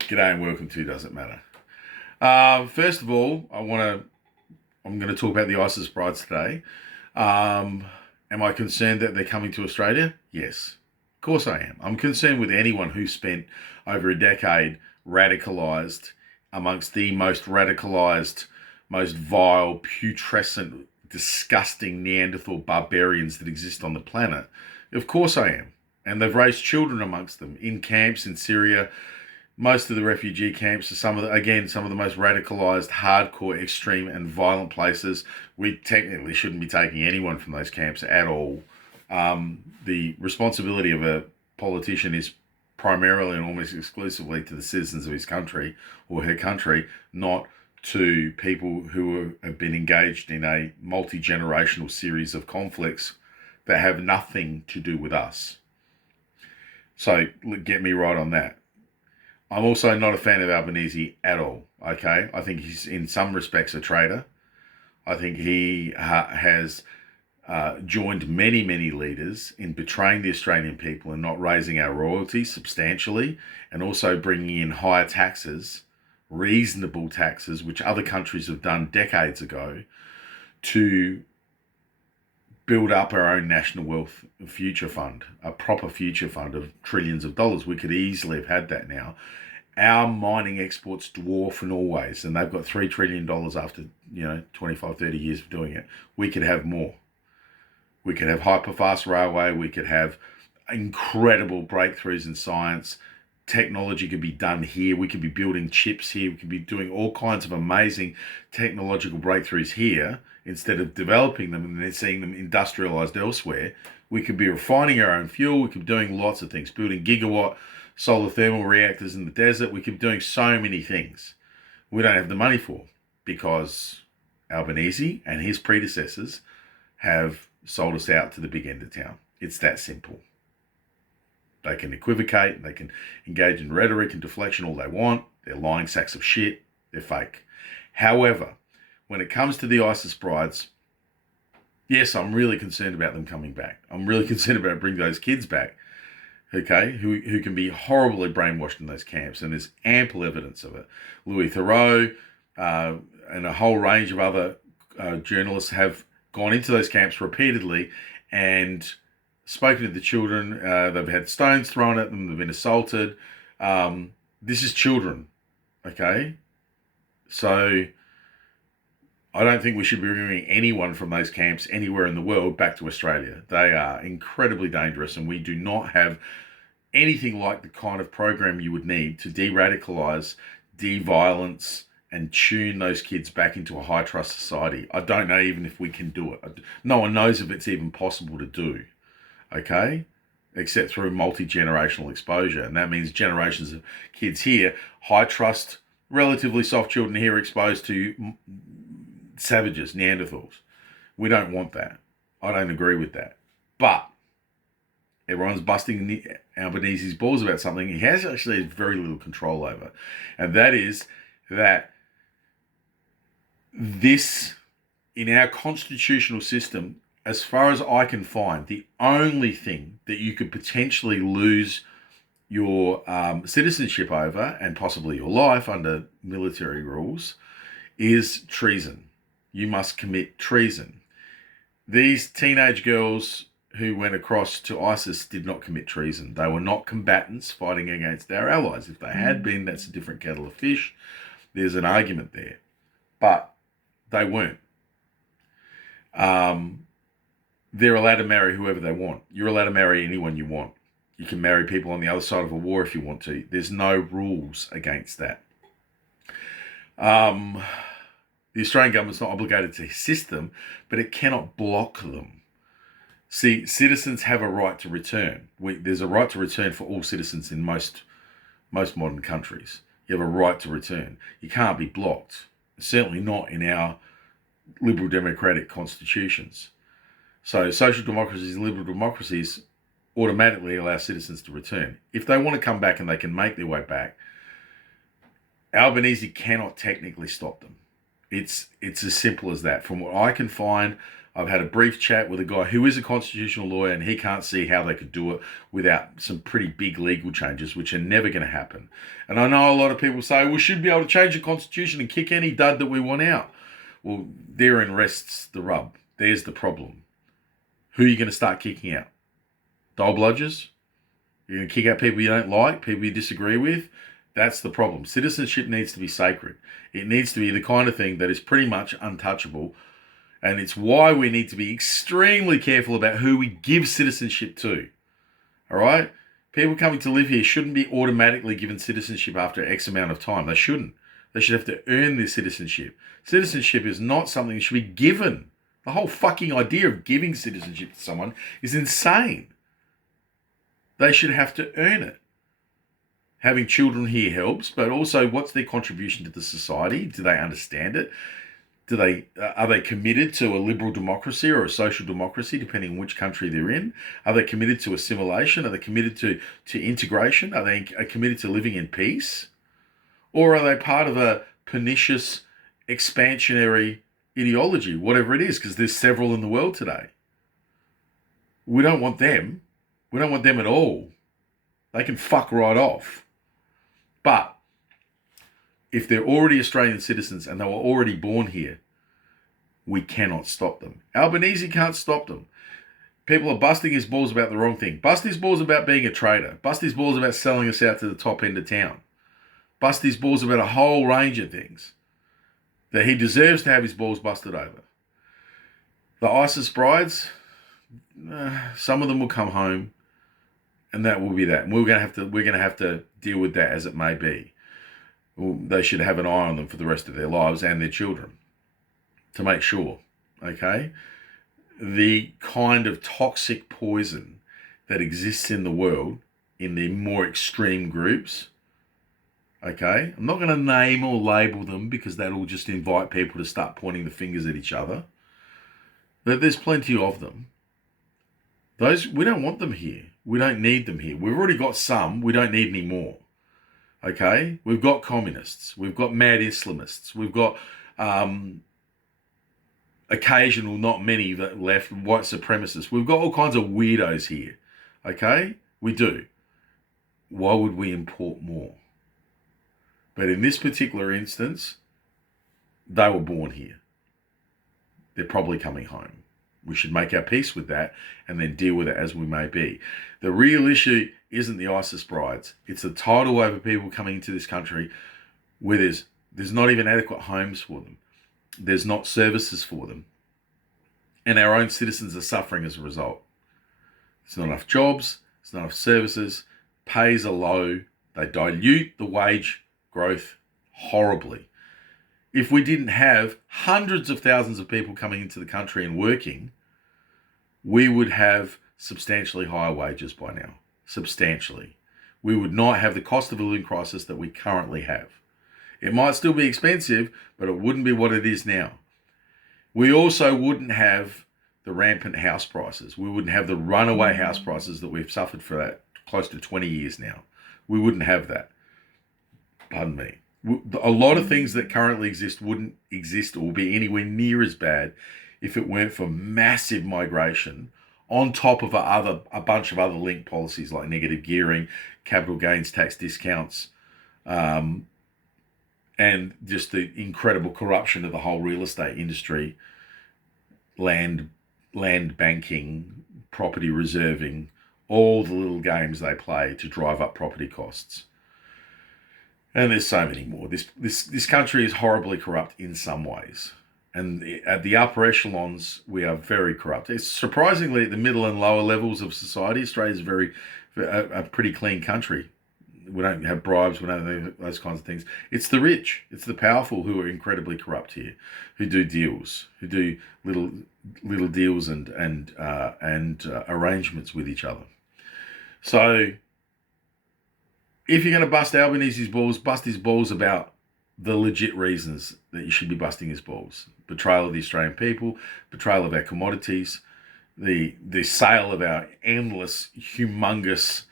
G'day and welcome to Does It Matter. First of all, I'm going to talk about the ISIS brides today. Am I concerned that they're coming to Australia? Yes, of course I am. I'm concerned with anyone who spent over a decade radicalised amongst the most radicalised, most vile, putrescent, disgusting Neanderthal barbarians that exist on the planet. Of course I am. And they've raised children amongst them in camps in Syria. Most of the refugee camps are some of the most radicalised, hardcore, extreme and violent places. We technically shouldn't be taking anyone from those camps at all. The responsibility of a politician is primarily and almost exclusively to the citizens of his country or her country, not to people who have been engaged in a multi-generational series of conflicts that have nothing to do with us. So get me right on that. I'm also not a fan of Albanese at all, okay? I think he's in some respects a traitor. I think he has joined many, many leaders in betraying the Australian people and not raising our royalties substantially, and also bringing in higher taxes, reasonable taxes, which other countries have done decades ago, to build up our own national wealth future fund, a proper future fund of trillions of dollars. We could easily have had that now. Our mining exports dwarf Norway's, and they've got $3 trillion after 25, 30 years of doing it. We could have more. We could have hyperfast railway. We could have incredible breakthroughs in science. Technology could be done here. We could be building chips here. We could be doing all kinds of amazing technological breakthroughs here instead of developing them and then seeing them industrialized elsewhere. We could be refining our own fuel. We could be doing lots of things, building gigawatt solar thermal reactors in the desert. We could be doing so many things we don't have the money for because Albanese and his predecessors have sold us out to the big end of town. It's that simple. They can equivocate, they can engage in rhetoric and deflection all they want. They're lying sacks of shit. They're fake. However, when it comes to the ISIS brides, yes, I'm really concerned about them coming back. I'm really concerned about bringing those kids back, okay, who can be horribly brainwashed in those camps, and there's ample evidence of it. Louis Theroux and a whole range of other journalists have gone into those camps repeatedly and spoken to the children. They've had stones thrown at them. They've been assaulted. This is children, okay? So I don't think we should be bringing anyone from those camps anywhere in the world back to Australia. They are incredibly dangerous, and we do not have anything like the kind of program you would need to de-radicalise, de-violence, and tune those kids back into a high-trust society. I don't know even if we can do it. No one knows if it's even possible to do, okay? Except through multi-generational exposure. And that means generations of kids here, high-trust, relatively soft children here exposed to savages, Neanderthals. We don't want that. I don't agree with that. But everyone's busting Albanese's balls about something he has actually very little control over. And that is that this, in our constitutional system, as far as I can find, the only thing that you could potentially lose your citizenship over, and possibly your life under military rules, is treason. You must commit treason. These teenage girls who went across to ISIS did not commit treason. They were not combatants fighting against our allies. If they had been, that's a different kettle of fish. There's an argument there. But they weren't. They're allowed to marry whoever they want. You're allowed to marry anyone you want. You can marry people on the other side of a war if you want to. There's no rules against that. The Australian government's not obligated to assist them, but it cannot block them. See, citizens have a right to return. There's a right to return for all citizens in most modern countries. You have a right to return. You can't be blocked. Certainly not in our liberal democratic constitutions. So social democracies, liberal democracies automatically allow citizens to return. If they want to come back and they can make their way back, Albanese cannot technically stop them. It's as simple as that. From what I can find, I've had a brief chat with a guy who is a constitutional lawyer, and he can't see how they could do it without some pretty big legal changes, which are never going to happen. And I know a lot of people say, we should be able to change the constitution and kick any dud that we want out. Well, therein rests the rub. There's the problem. Who are you going to start kicking out? Dole bludgers? You're going to kick out people you don't like, people you disagree with? That's the problem. Citizenship needs to be sacred. It needs to be the kind of thing that is pretty much untouchable. And it's why we need to be extremely careful about who we give citizenship to. All right? People coming to live here shouldn't be automatically given citizenship after X amount of time. They shouldn't. They should have to earn their citizenship. Citizenship is not something that should be given. The whole fucking idea of giving citizenship to someone is insane. They should have to earn it. Having children here helps, but also what's their contribution to the society? Do they understand it? Are they committed to a liberal democracy or a social democracy, depending on which country they're in? Are they committed to assimilation? Are they committed to integration? Are they committed to living in peace? Or are they part of a pernicious, expansionary ideology, whatever it is, because there's several in the world today? We don't want them. We don't want them at all. They can fuck right off. But if they're already Australian citizens and they were already born here, we cannot stop them. Albanese can't stop them. People are busting his balls about the wrong thing. Bust his balls about being a traitor. Bust his balls about selling us out to the top end of town. Bust his balls about a whole range of things that he deserves to have his balls busted over. The ISIS brides, some of them will come home, and that will be that. And we're going to have to deal with that as it may be. Well, they should have an eye on them for the rest of their lives and their children to make sure, okay? The kind of toxic poison that exists in the world in the more extreme groups, okay? I'm not going to name or label them because that'll just invite people to start pointing the fingers at each other. But there's plenty of them. Those, we don't want them here. We don't need them here. We've already got some. We don't need any more. Okay? We've got communists. We've got mad Islamists. We've got occasional, not many that left, white supremacists. We've got all kinds of weirdos here. Okay? We do. Why would we import more? But in this particular instance, they were born here. They're probably coming home. We should make our peace with that and then deal with it as we may be. The real issue isn't the ISIS brides. It's the tidal wave of people coming into this country where there's not even adequate homes for them. There's not services for them. And our own citizens are suffering as a result. There's not enough jobs. There's not enough services. Pays are low. They dilute the wage growth horribly. If we didn't have hundreds of thousands of people coming into the country and working, we would have substantially higher wages by now. Substantially. We would not have the cost of a living crisis that we currently have. It might still be expensive, but it wouldn't be what it is now. We also wouldn't have the rampant house prices. We wouldn't have the runaway house prices that we've suffered for that close to 20 years now. We wouldn't have that. Pardon me. A lot of things that currently exist wouldn't exist or be anywhere near as bad if it weren't for massive migration on top of a bunch of other linked policies like negative gearing, capital gains tax discounts, and just the incredible corruption of the whole real estate industry, land banking, property reserving, all the little games they play to drive up property costs. And there's so many more. This country is horribly corrupt in some ways. And at the upper echelons, we are very corrupt. It's surprisingly at the middle and lower levels of society, Australia is a pretty clean country. We don't have bribes, we don't have those kinds of things. It's the rich, it's the powerful who are incredibly corrupt here, who do deals, who do little deals and arrangements with each other. So if you're going to bust Albanese's balls, bust his balls about the legit reasons that you should be busting his balls. Betrayal of the Australian people, betrayal of our commodities, the sale of our endless, humongous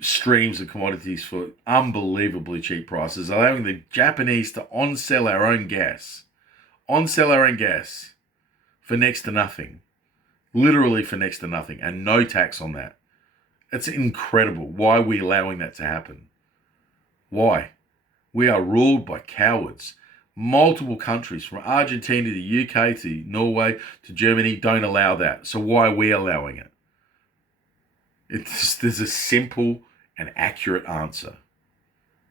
streams of commodities for unbelievably cheap prices, allowing the Japanese to on-sell our own gas. On-sell our own gas for next to nothing. Literally for next to nothing, and no tax on that. It's incredible. Why are we allowing that to happen? Why? We are ruled by cowards. Multiple countries, from Argentina to the UK to Norway to Germany, don't allow that. So why are we allowing it? There's a simple and accurate answer.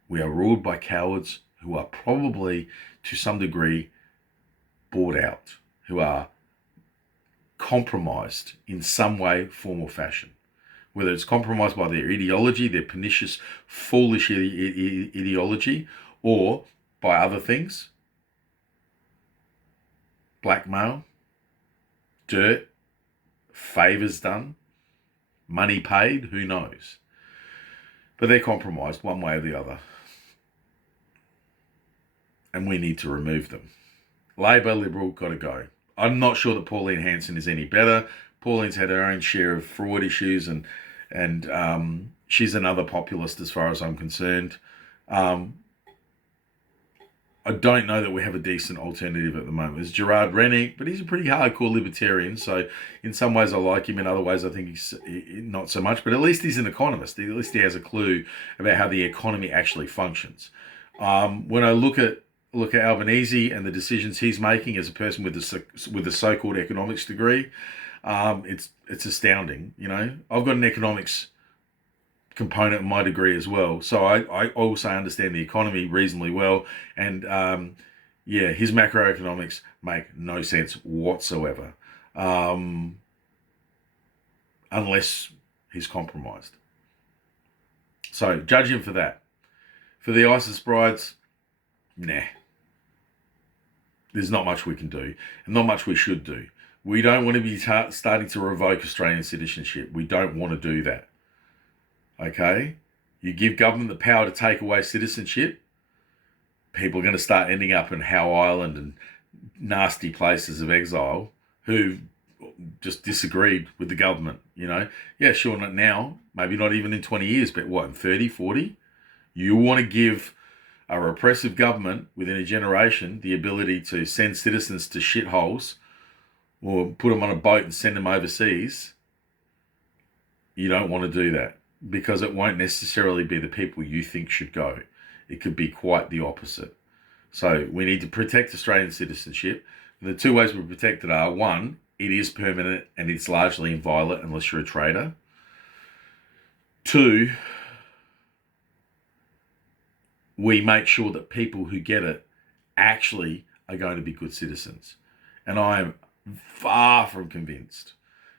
We are ruled by cowards who are probably, to some degree, bought out, who are compromised in some way, form, or fashion. Whether it's compromised by their ideology, their pernicious, foolish ideology, or by other things. Blackmail, dirt, favours done, money paid, who knows? But they're compromised one way or the other. And we need to remove them. Labor, Liberal, got to go. I'm not sure that Pauline Hanson is any better. Pauline's had her own share of fraud issues, and she's another populist as far as I'm concerned. I don't know that we have a decent alternative at the moment. There's Gerard Rennick, but he's a pretty hardcore libertarian. So in some ways I like him. In other ways I think he's not so much. But at least he's an economist. At least he has a clue about how the economy actually functions. When I look at Albanese and the decisions he's making as a person with a so-called economics degree, it's astounding. You know, I've got an economics component in my degree as well, so I also understand the economy reasonably well, and his macroeconomics make no sense whatsoever, unless he's compromised. So judge him for that. For the ISIS brides, nah. There's not much we can do, and not much we should do. We don't want to be starting to revoke Australian citizenship. We don't want to do that. Okay? You give government the power to take away citizenship, people are going to start ending up in Howe Island and nasty places of exile who just disagreed with the government, you know? Yeah, sure, not now, maybe not even in 20 years, but what, in 30, 40? You want to give a repressive government within a generation the ability to send citizens to shitholes or put them on a boat and send them overseas. You don't want to do that, because it won't necessarily be the people you think should go. It could be quite the opposite. So we need to protect Australian citizenship. The two ways we protect it are, one, it is permanent and it's largely inviolate unless you're a traitor. Two, we make sure that people who get it actually are going to be good citizens. And I am far from convinced,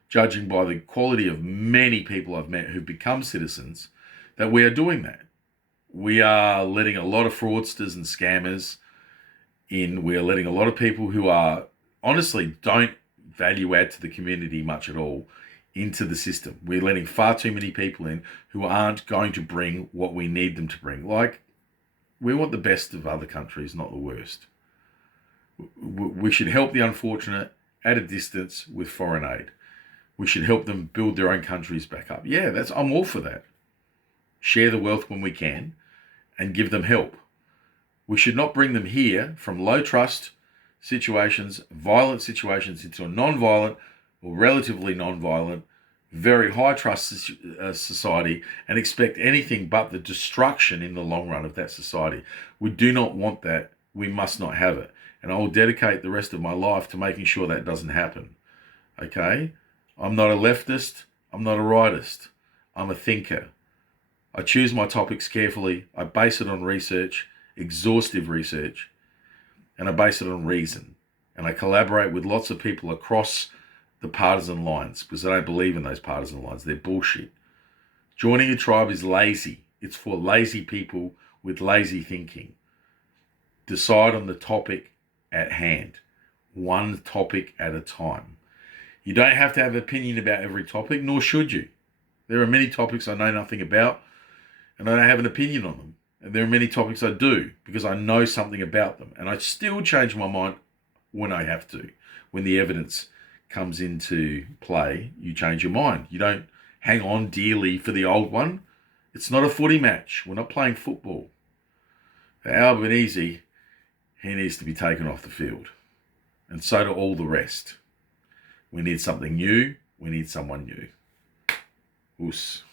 judging by the quality of many people I've met who've become citizens, that we are doing that. We are letting a lot of fraudsters and scammers in. We are letting a lot of people who are, honestly, don't value add to the community much at all into the system. We're letting far too many people in who aren't going to bring what we need them to bring. Like, we want the best of other countries, not the worst. We should help the unfortunate at a distance with foreign aid. We should help them build their own countries back up. Yeah, I'm all for that. Share the wealth when we can and give them help. We should not bring them here from low trust situations, violent situations, into a non-violent or relatively non-violent, very high trust society, and expect anything but the destruction in the long run of that society. We do not want that. We must not have it. And I will dedicate the rest of my life to making sure that doesn't happen. Okay? I'm not a leftist. I'm not a rightist. I'm a thinker. I choose my topics carefully. I base it on research, exhaustive research, and I base it on reason. And I collaborate with lots of people across the partisan lines, because I don't believe in those partisan lines. They're bullshit. Joining a tribe is lazy. It's for lazy people with lazy thinking. Decide on the topic at hand, one topic at a time. You don't have to have an opinion about every topic, nor should you. There are many topics I know nothing about, and I don't have an opinion on them. And there are many topics I do, because I know something about them. And I still change my mind when I have to. When the evidence comes into play, you change your mind. You don't hang on dearly for the old one. It's not a footy match. We're not playing football. For Albanese, he needs to be taken off the field. And so do all the rest. We need something new. We need someone new. Oos.